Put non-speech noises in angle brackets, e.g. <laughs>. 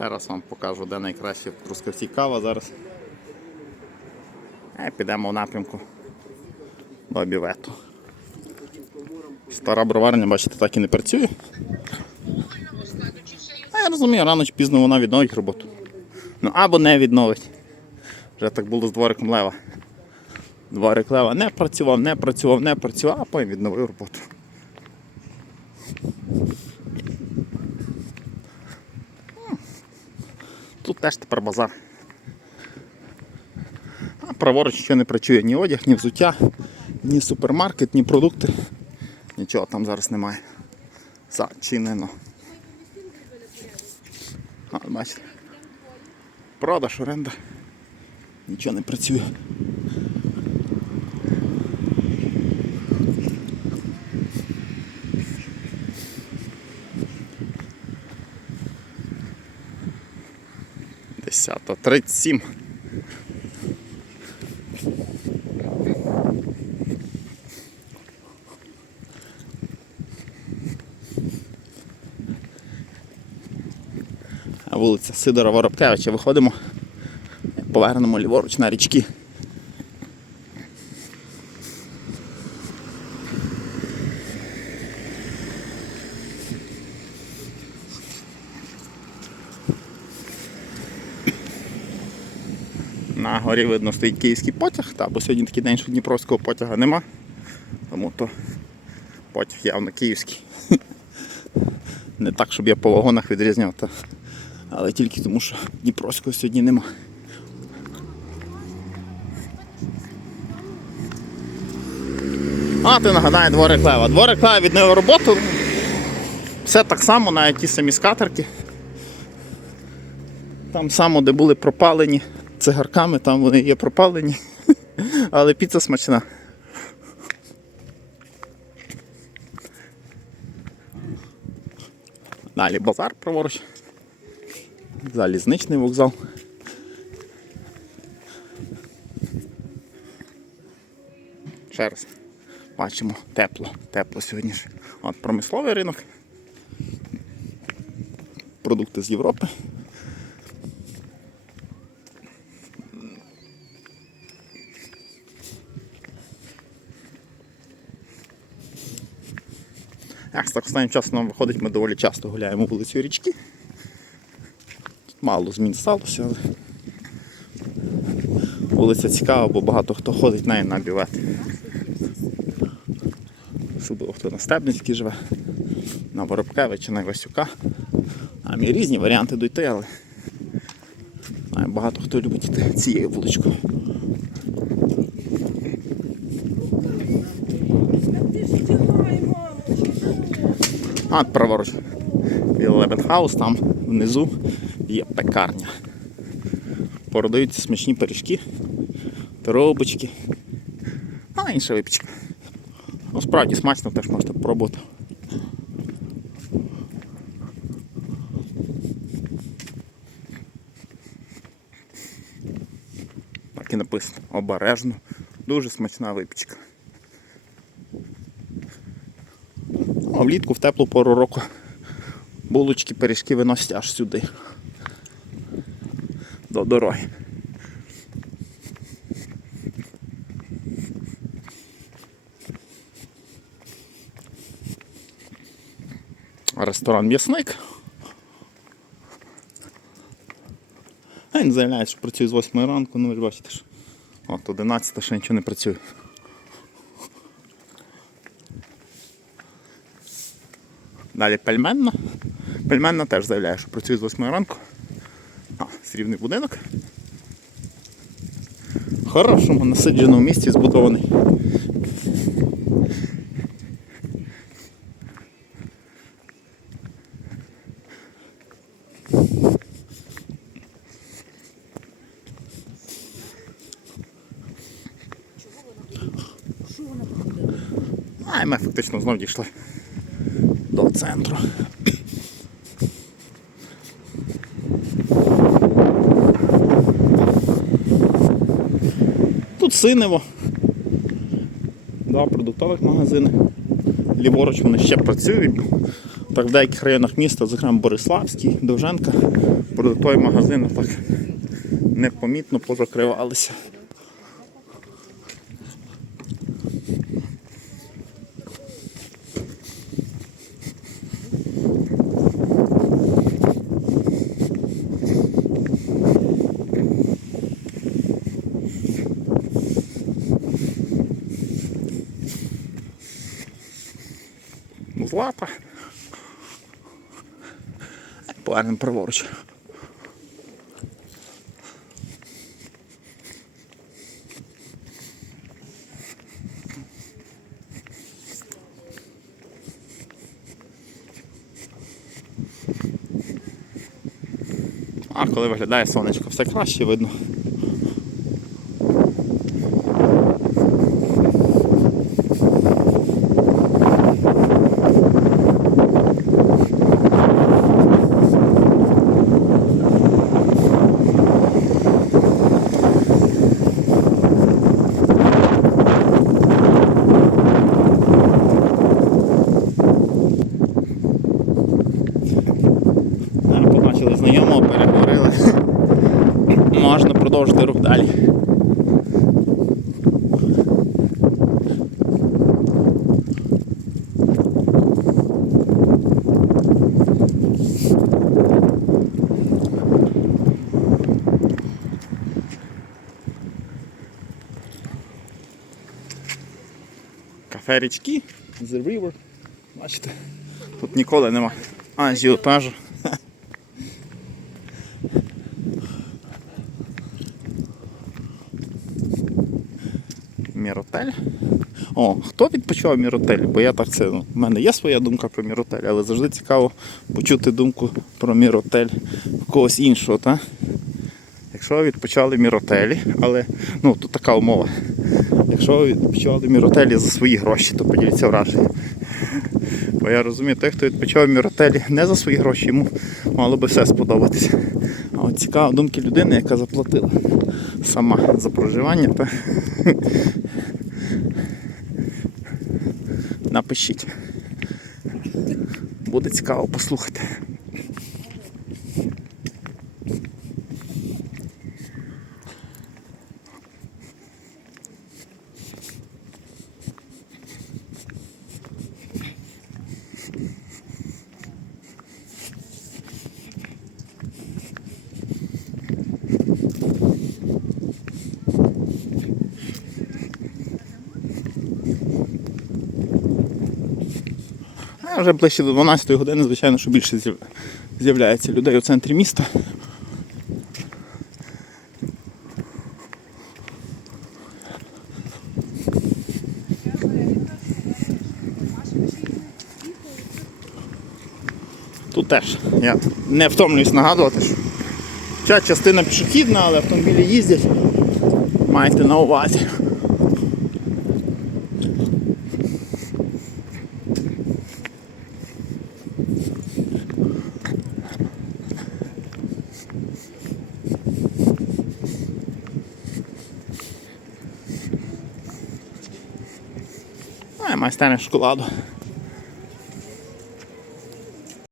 Ще раз вам покажу, де найкраще в Трускавці кава зараз. Е, підемо в напрямку до бювету. Стара броварня, бачите, так і не працює. А я розумію, рано чи пізно вона відновить роботу. Ну або не відновить. Вже так було з двориком Лева. Дворик Лева не працював, не працював, не працював, а потім відновив роботу. Тут теж тепер базар. А праворуч ще не працює ні одяг, ні взуття, ні супермаркет, ні продукти. Нічого там зараз немає. Зачинено. А, бачите. Продаж, оренда. Нічого не працює. Сім. А вулиця Сидора Воробкевича. Виходимо, повернемо ліворуч на річки. Горі видно стоїть київський потяг, та, бо сьогодні такий день, що Дніпровського потяга нема. Тому то потяг явно київський. <laughs> Не так, щоб я по вагонах відрізняв, та, але тільки тому, що Дніпровського сьогодні нема. А, ти нагадає дворик Лева. Дворик Лева відновив роботу. Все так само, навіть ті самі скатерки. Там само, де були пропалені цигарками, там вони є пропалені. <laughs> Але піца смачна. Далі базар праворуч. Залізничний вокзал. Ще раз. Бачимо тепло, тепло сьогодні. От промисловий ринок. Продукти з Європи. Так останнім часом нам виходить, ми доволі часто гуляємо вулицю річки. Тут мало змін сталося, але вулиця цікава, бо багато хто ходить нею на бювет. Особливо хто на Стебницькій живе, на Воробкевича, на Івасюка. Там є різні варіанти дойти, але багато хто любить йти цією вуличкою. А, праворуч. Біля Лебедхаус, там внизу є пекарня. Продаються смачні пиріжки, коробочки, а інша випічка. Ну, справді смачно теж можете пробувати. Так і написано обережно. Дуже смачна випічка. Влітку в теплу пору року булочки, пиріжки виносять аж сюди. До дороги. Ресторан М'ясник. А він заявляє, що працює з 8 ранку, ну ви бачите ж. От 11 ще нічого не працює. Далі пельменна. Пельменна теж заявляє, що працює з 8 ранку. А, срібний будинок. Хорошому насидженому місці збудований. А і ми фактично знов дійшли центру. Тут синево. Два продуктових магазини. Ліворуч вони ще працюють. Так в деяких районах міста, зокрема Бориславський, Довженка, продуктові магазини так непомітно позакривалися. Повернемо праворуч. А коли виглядає сонечко, все краще видно. А, Побачили переговорили. Можна продовжити рух далі. Кафе річки, The River. Бачите, тут ніколи нема ажіотажу. Міротель. О, хто відпочивав Міротель? Бо я так це. Ну, мене є своя думка про Міротель, але завжди цікаво почути думку про Міротель в когось іншого, так? Якщо ви відпочивали Міротелі, але ну тут така умова. Якщо ви відпочивали Міротелі за свої гроші, то поділіться враження. Бо я розумію, той, хто відпочивав Міротелі не за свої гроші, йому мало би все сподобатися. А от цікава думки людини, яка заплатила сама за проживання, то напишіть. Буде цікаво послухати. А вже ближче до 12 години, звичайно, що більше з'являється людей у центрі міста. Тут теж я не втомлююсь нагадувати, що ця частина пішохідна, але автомобілі їздять. Майте на увазі. mas tá articulado.